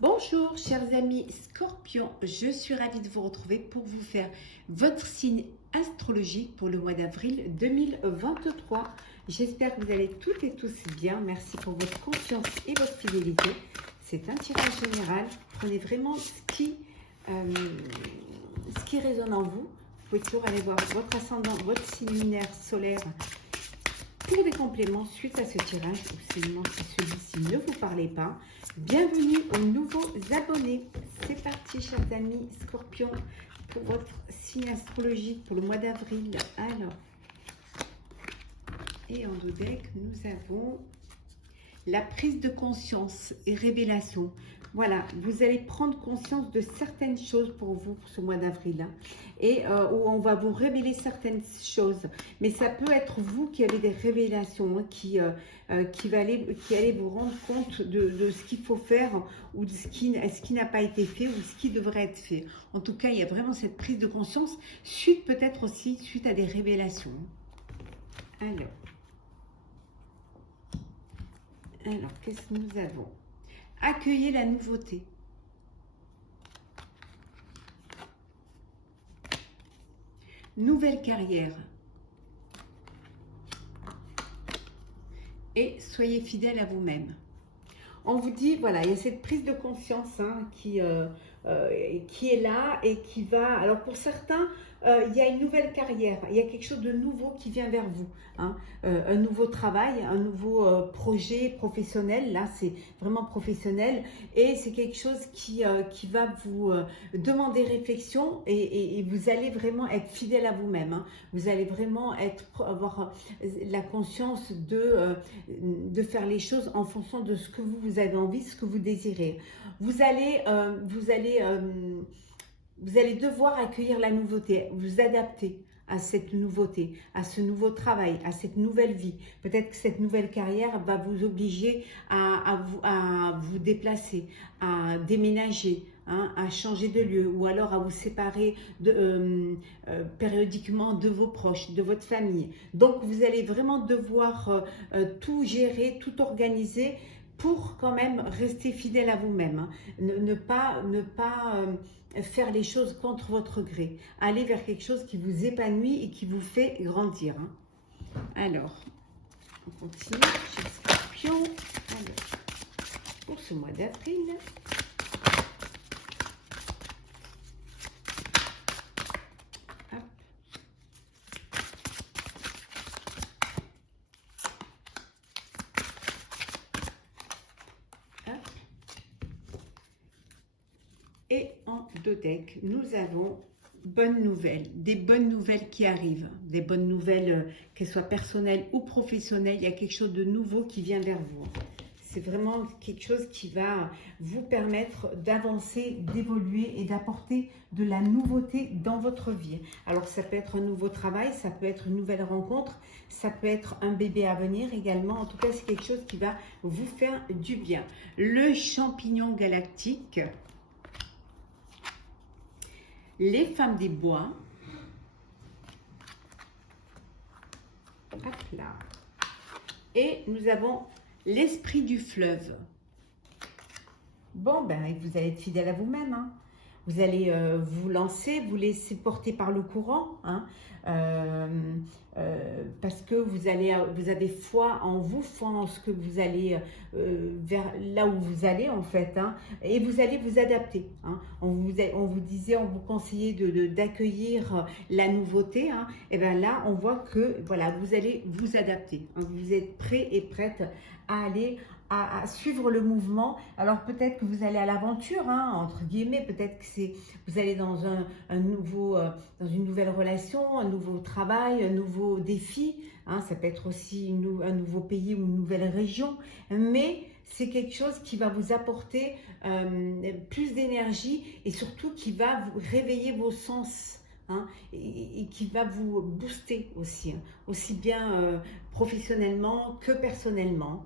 Bonjour chers amis Scorpions, je suis ravie de vous retrouver pour vous faire votre signe astrologique pour le mois d'avril 2023. J'espère que vous allez toutes et tous bien. Merci pour votre confiance et votre fidélité. C'est un tirage général. Prenez vraiment ce qui résonne en vous. Vous pouvez toujours aller voir votre ascendant, votre signe lunaire solaire pour des compléments suite à ce tirage, ou seulement si celui-ci ne vous parlait pas. Bienvenue aux nouveaux abonnés. C'est parti, chers amis Scorpions, pour votre signe astrologique pour le mois d'avril. Alors, et en dos deck, nous avons la prise de conscience et révélation. Voilà, vous allez prendre conscience de certaines choses pour vous pour ce mois d'avril, et où on va vous révéler certaines choses. Mais ça peut être vous qui avez des révélations, qui allez vous rendre compte de ce qu'il faut faire, ou de ce qui n'a pas été fait, ou ce qui devrait être fait. En tout cas, il y a vraiment cette prise de conscience, peut-être aussi suite à des révélations. Alors, qu'est-ce que nous avons? Accueillez la nouveauté. Nouvelle carrière. Et soyez fidèle à vous-même. On vous dit, voilà, il y a cette prise de conscience qui est là et qui va... Alors pour certains, il y a une nouvelle carrière, il y a quelque chose de nouveau qui vient vers vous. Un nouveau travail, un nouveau projet professionnel, là c'est vraiment professionnel. Et c'est quelque chose qui va vous demander réflexion, et vous allez vraiment être fidèle à vous-même. Vous allez vraiment avoir la conscience de faire les choses en fonction de ce que vous avez envie, ce que vous désirez. Vous allez devoir accueillir la nouveauté, vous adapter à cette nouveauté, à ce nouveau travail, à cette nouvelle vie. Peut-être que cette nouvelle carrière va vous obliger à vous déplacer, à déménager, à changer de lieu, ou alors à vous séparer périodiquement de vos proches, de votre famille. Donc vous allez vraiment devoir tout gérer, tout organiser, pour quand même rester fidèle à vous-même. Ne pas faire les choses contre votre gré. Aller vers quelque chose qui vous épanouit et qui vous fait grandir. Alors, on continue chez Scorpion. Alors, pour ce mois d'avril, et en deux decks, nous avons bonnes nouvelles, des bonnes nouvelles qui arrivent, des bonnes nouvelles, qu'elles soient personnelles ou professionnelles. Il y a quelque chose de nouveau qui vient vers vous. C'est vraiment quelque chose qui va vous permettre d'avancer, d'évoluer et d'apporter de la nouveauté dans votre vie. Alors ça peut être un nouveau travail, ça peut être une nouvelle rencontre, ça peut être un bébé à venir également. En tout cas, c'est quelque chose qui va vous faire du bien. Le champignon galactique, les femmes des bois, hop là, et nous avons l'esprit du fleuve. Bon, ben, vous allez être fidèle à vous-même. Vous allez vous lancer, vous laisser porter par le courant, parce que vous avez foi en vous, foi en ce que vous allez vers là où vous allez en fait, et vous allez vous adapter. On vous disait, on vous conseillait d'accueillir la nouveauté, et bien là on voit que voilà, vous allez vous adapter. Vous êtes prêts et prêtes à aller à suivre le mouvement. Alors peut-être que vous allez à l'aventure, entre guillemets, peut-être que vous allez dans dans une nouvelle relation, un nouveau travail, un nouveau défi, ça peut être aussi un nouveau pays ou une nouvelle région, mais c'est quelque chose qui va vous apporter plus d'énergie, et surtout qui va vous réveiller vos sens. Et qui va vous booster aussi, aussi bien professionnellement que personnellement.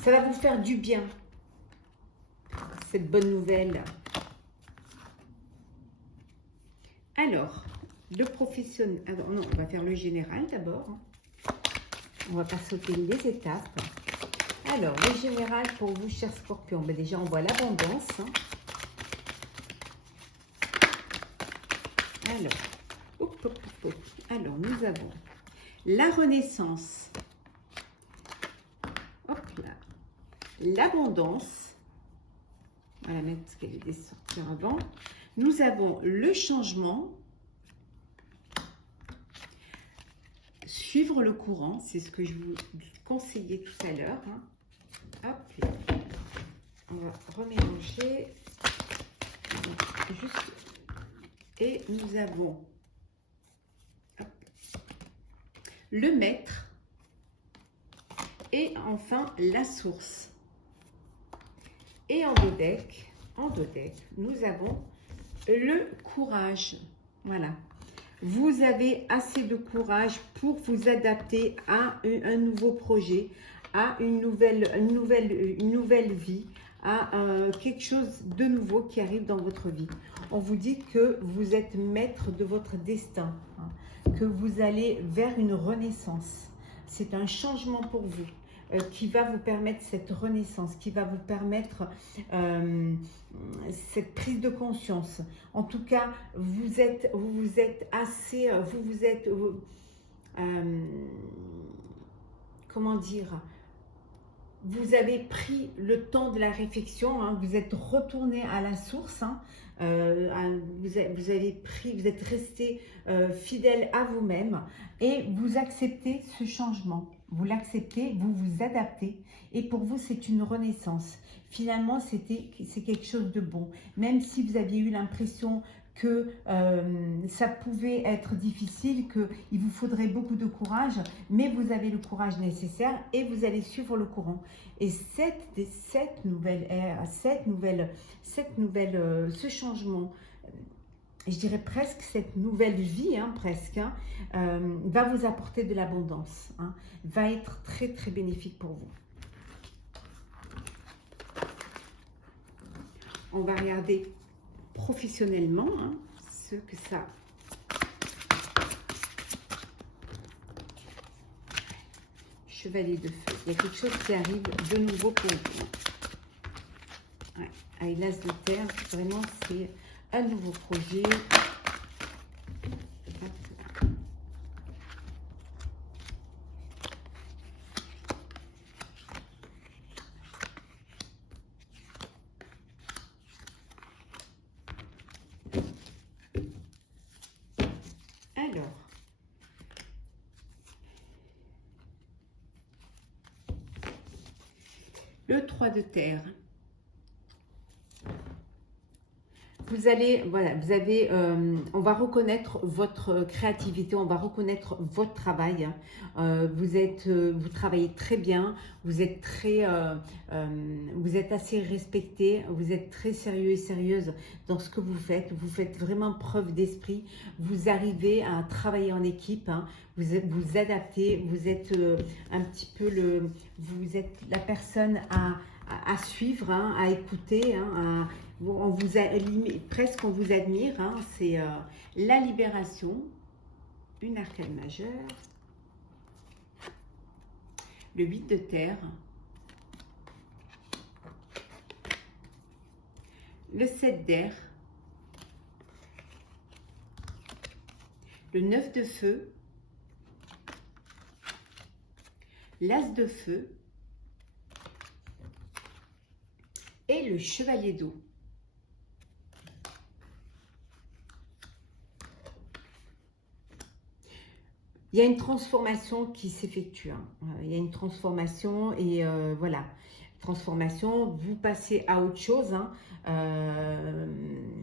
Ça va vous faire du bien, cette bonne nouvelle. Alors, le professionnel... Alors, non, on va faire le général d'abord. On va pas sauter les étapes. Alors, le général pour vous, chers scorpions. Ben déjà, on voit l'abondance. Hein. Alors, hop, hop, hop, hop. Alors, nous avons la renaissance. Hop là. L'abondance. On va mettre ce qu'elle est sortie avant. Nous avons le changement. Suivre le courant, c'est ce que je vous conseillais tout à l'heure. Hein. Hop, on va remélanger. Juste. Et nous avons hop, le maître. Et enfin la source. Et en dos deck, nous avons le courage. Voilà. Vous avez assez de courage pour vous adapter à un nouveau projet, à une nouvelle vie, à quelque chose de nouveau qui arrive dans votre vie. On vous dit que vous êtes maître de votre destin, hein, que vous allez vers une renaissance. C'est un changement pour vous. Qui va vous permettre cette renaissance, qui va vous permettre cette prise de conscience. En tout cas, vous êtes assez, comment dire, vous avez pris le temps de la réflexion, hein, vous êtes retourné à la source, hein, vous êtes resté fidèle à vous-même et vous acceptez ce changement. Vous l'acceptez, vous vous adaptez et pour vous c'est une renaissance. Finalement c'est quelque chose de bon. Même si vous aviez eu l'impression que ça pouvait être difficile, qu'il vous faudrait beaucoup de courage, mais vous avez le courage nécessaire et vous allez suivre le courant. Et cette nouvelle ère, ce changement, je dirais presque cette nouvelle vie, hein, presque, hein, va vous apporter de l'abondance, hein, va être très très bénéfique pour vous. On va regarder professionnellement, hein, ce que ça... Chevalier de feu, il y a quelque chose qui arrive de nouveau pour vous. Ouais. Avec l'as de terre, vraiment c'est un nouveau projet. Alors, le 3 de terre. Vous allez, voilà, on va reconnaître votre créativité, on va reconnaître votre travail. Vous travaillez très bien, vous êtes assez respecté, vous êtes très sérieux et sérieuse dans ce que vous faites vraiment preuve d'esprit, vous arrivez à travailler en équipe, hein, vous adaptez, vous êtes un petit peu vous êtes la personne à suivre, hein, à écouter, hein, presque on vous admire, hein, c'est la libération, une arcane majeure, le 8 de terre, le 7 d'air, le 9 de feu, l'as de feu et le chevalier d'eau. Il y a une transformation qui s'effectue. Hein. Il y a une transformation et voilà. Transformation, vous passez à autre chose. Hein.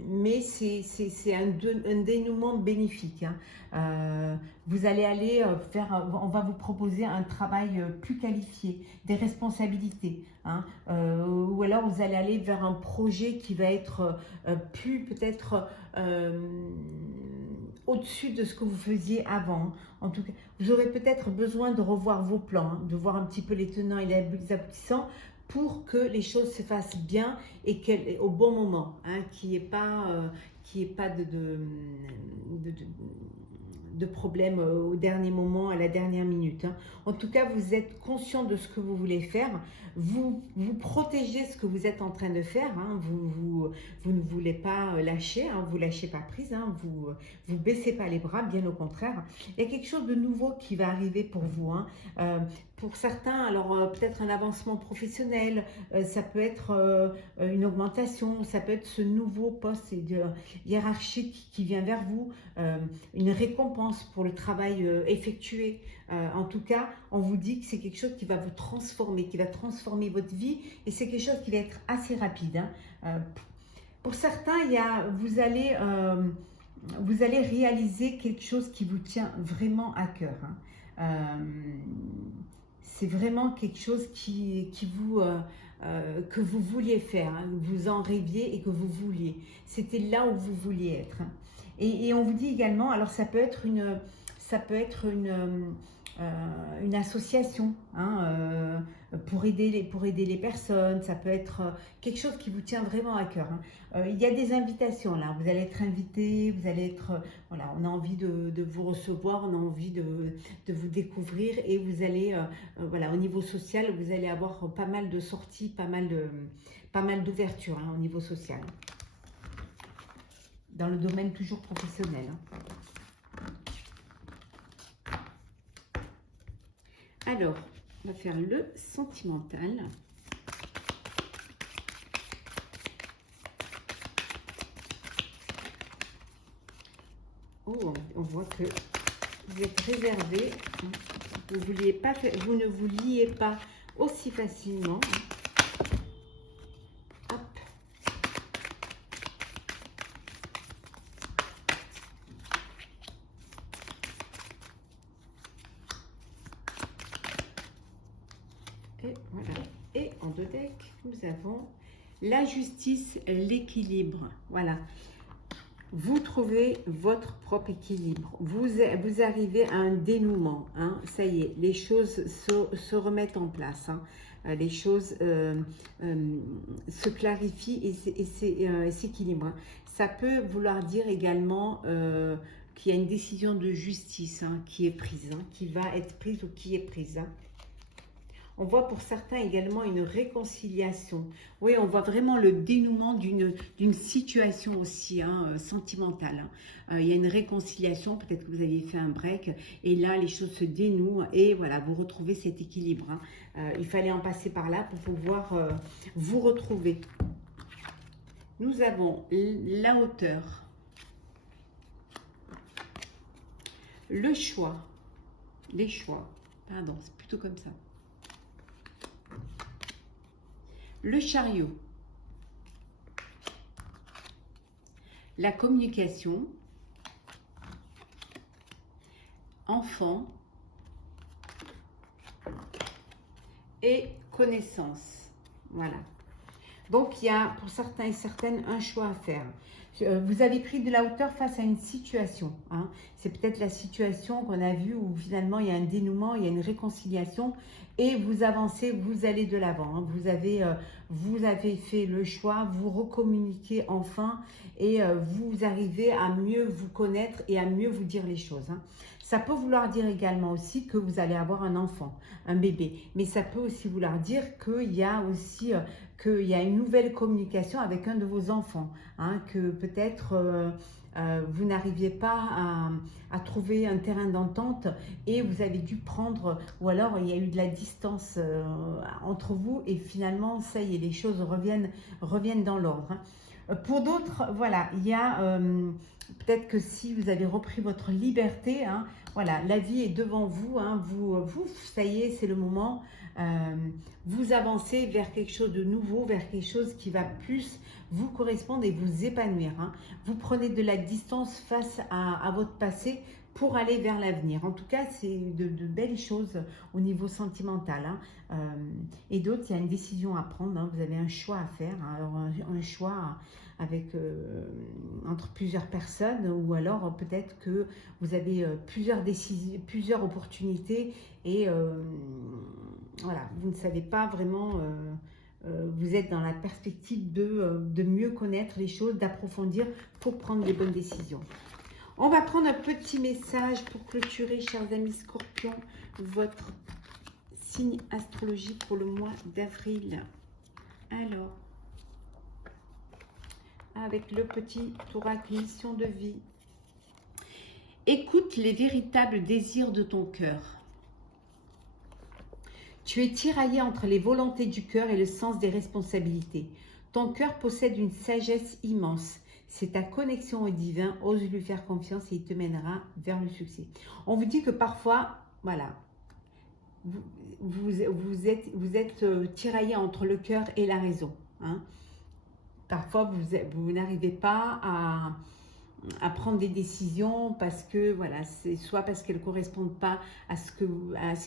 Mais c'est un dénouement bénéfique. Hein. Vous allez aller on va vous proposer un travail plus qualifié, des responsabilités. Hein. Ou alors vous allez aller vers un projet qui va être plus peut-être... au-dessus de ce que vous faisiez avant. En tout cas, vous aurez peut-être besoin de revoir vos plans, hein, de voir un petit peu les tenants et les aboutissants pour que les choses se fassent bien et au bon moment, hein, qu'il n'y ait pas qu'il n'y ait pas de problème au dernier moment, à la dernière minute. Hein. En tout cas, vous êtes conscient de ce que vous voulez faire, vous protégez ce que vous êtes en train de faire, hein. Vous ne voulez pas lâcher, hein. Vous ne lâchez pas prise, hein. Vous baissez pas les bras, bien au contraire. Il y a quelque chose de nouveau qui va arriver pour vous. Hein. Pour certains, alors peut-être un avancement professionnel, ça peut être une augmentation, ça peut être ce nouveau poste hiérarchique qui vient vers vous, une récompense pour le travail effectué. En tout cas, on vous dit que c'est quelque chose qui va vous transformer, qui va transformer votre vie, et c'est quelque chose qui va être assez rapide. Hein. Pour certains, vous allez réaliser quelque chose qui vous tient vraiment à cœur. Hein. C'est vraiment quelque chose que vous vouliez faire, hein, vous en rêviez et que vous vouliez. C'était là où vous vouliez être. Hein. Et on vous dit également, alors ça peut être une association, hein, pour aider les personnes, ça peut être quelque chose qui vous tient vraiment à cœur. Hein. Il y a des invitations là, vous allez être invité, vous allez être, voilà, on a envie de vous recevoir, on a envie de vous découvrir, et vous allez, voilà, au niveau social, vous allez avoir pas mal de sorties, pas mal d'ouverture, hein, au niveau social. Dans le domaine toujours professionnel. Hein. Alors, on va faire le sentimental. Oh, on voit que vous êtes réservé. Vous ne vous liez pas aussi facilement. Hop. Et voilà. Et en deux decks, nous avons la justice, l'équilibre. Voilà. Vous trouvez votre propre équilibre. Vous arrivez à un dénouement. Hein. Ça y est, les choses se remettent en place. Hein. Les choses se clarifient et s'équilibrent. Hein. Ça peut vouloir dire également qu'il y a une décision de justice, hein, qui est prise, hein, qui va être prise ou qui est prise. Hein. On voit pour certains également une réconciliation. Oui, on voit vraiment le dénouement d'une situation aussi, hein, sentimentale. Hein. Il y a une réconciliation, peut-être que vous aviez fait un break, et là, les choses se dénouent, et voilà, vous retrouvez cet équilibre. Hein. Il fallait en passer par là pour pouvoir vous retrouver. Nous avons la hauteur, le choix, les choix, pardon, c'est plutôt comme ça. Le chariot, la communication, enfant et connaissance. Voilà. Donc, il y a pour certains et certaines un choix à faire. Vous avez pris de la hauteur face à une situation. Hein. C'est peut-être la situation qu'on a vue où finalement il y a un dénouement, il y a une réconciliation, et vous avancez, vous allez de l'avant. Hein. Vous avez fait le choix, vous recommuniquez enfin, et vous arrivez à mieux vous connaître et à mieux vous dire les choses. Hein. Ça peut vouloir dire également aussi que vous allez avoir un enfant, un bébé. Mais ça peut aussi vouloir dire qu'il y a aussi qu'il y a une nouvelle communication avec un de vos enfants. Hein, que peut-être vous n'arriviez pas à trouver un terrain d'entente et vous avez dû prendre, ou alors il y a eu de la distance entre vous, et finalement, ça y est, les choses reviennent dans l'ordre. Hein. Pour d'autres, voilà, il y a peut-être que si vous avez repris votre liberté, hein, voilà, la vie est devant vous, hein, ça y est, c'est le moment. Vous avancez vers quelque chose de nouveau, vers quelque chose qui va plus vous correspondre et vous épanouir. Hein. Vous prenez de la distance face à votre passé pour aller vers l'avenir. En tout cas, c'est de belles choses au niveau sentimental. Hein. Et d'autres, il y a une décision à prendre. Hein. Vous avez un choix à faire. Hein. Alors, un choix avec, entre plusieurs personnes, ou alors peut-être que vous avez plusieurs opportunités, et voilà, vous ne savez pas vraiment, vous êtes dans la perspective de mieux connaître les choses, d'approfondir pour prendre les bonnes décisions. On va prendre un petit message pour clôturer, chers amis Scorpions, votre signe astrologique pour le mois d'avril. Alors, avec le petit oracle mission de vie. Écoute les véritables désirs de ton cœur. Tu es tiraillé entre les volontés du cœur et le sens des responsabilités. Ton cœur possède une sagesse immense. C'est ta connexion au divin. Ose lui faire confiance et il te mènera vers le succès. On vous dit que parfois, voilà, vous êtes tiraillé entre le cœur et la raison. Hein. Parfois, vous n'arrivez pas à prendre des décisions parce que, voilà, c'est soit parce qu'elles ne correspondent pas à ce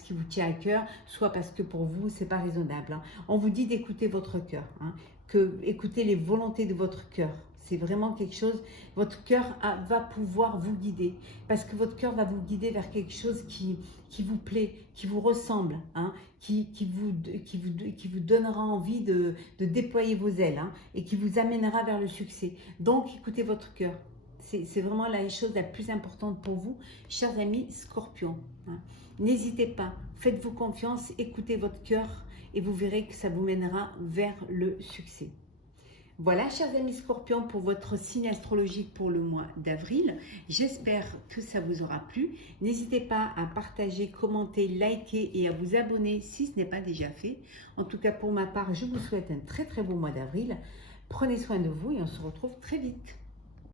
qui vous tient à cœur, soit parce que pour vous, ce n'est pas raisonnable. Hein. On vous dit d'écouter votre cœur, hein, écoutez les volontés de votre cœur. C'est vraiment quelque chose, votre cœur va pouvoir vous guider, parce que votre cœur va vous guider vers quelque chose qui vous plaît, qui vous ressemble, hein, qui vous donnera envie de déployer vos ailes, hein, et qui vous amènera vers le succès. Donc, écoutez votre cœur. C'est vraiment la chose la plus importante pour vous, chers amis Scorpions. Hein. N'hésitez pas, faites-vous confiance, écoutez votre cœur et vous verrez que ça vous mènera vers le succès. Voilà, chers amis Scorpions, pour votre signe astrologique pour le mois d'avril. J'espère que ça vous aura plu. N'hésitez pas à partager, commenter, liker et à vous abonner si ce n'est pas déjà fait. En tout cas, pour ma part, je vous souhaite un très très beau mois d'avril. Prenez soin de vous et on se retrouve très vite.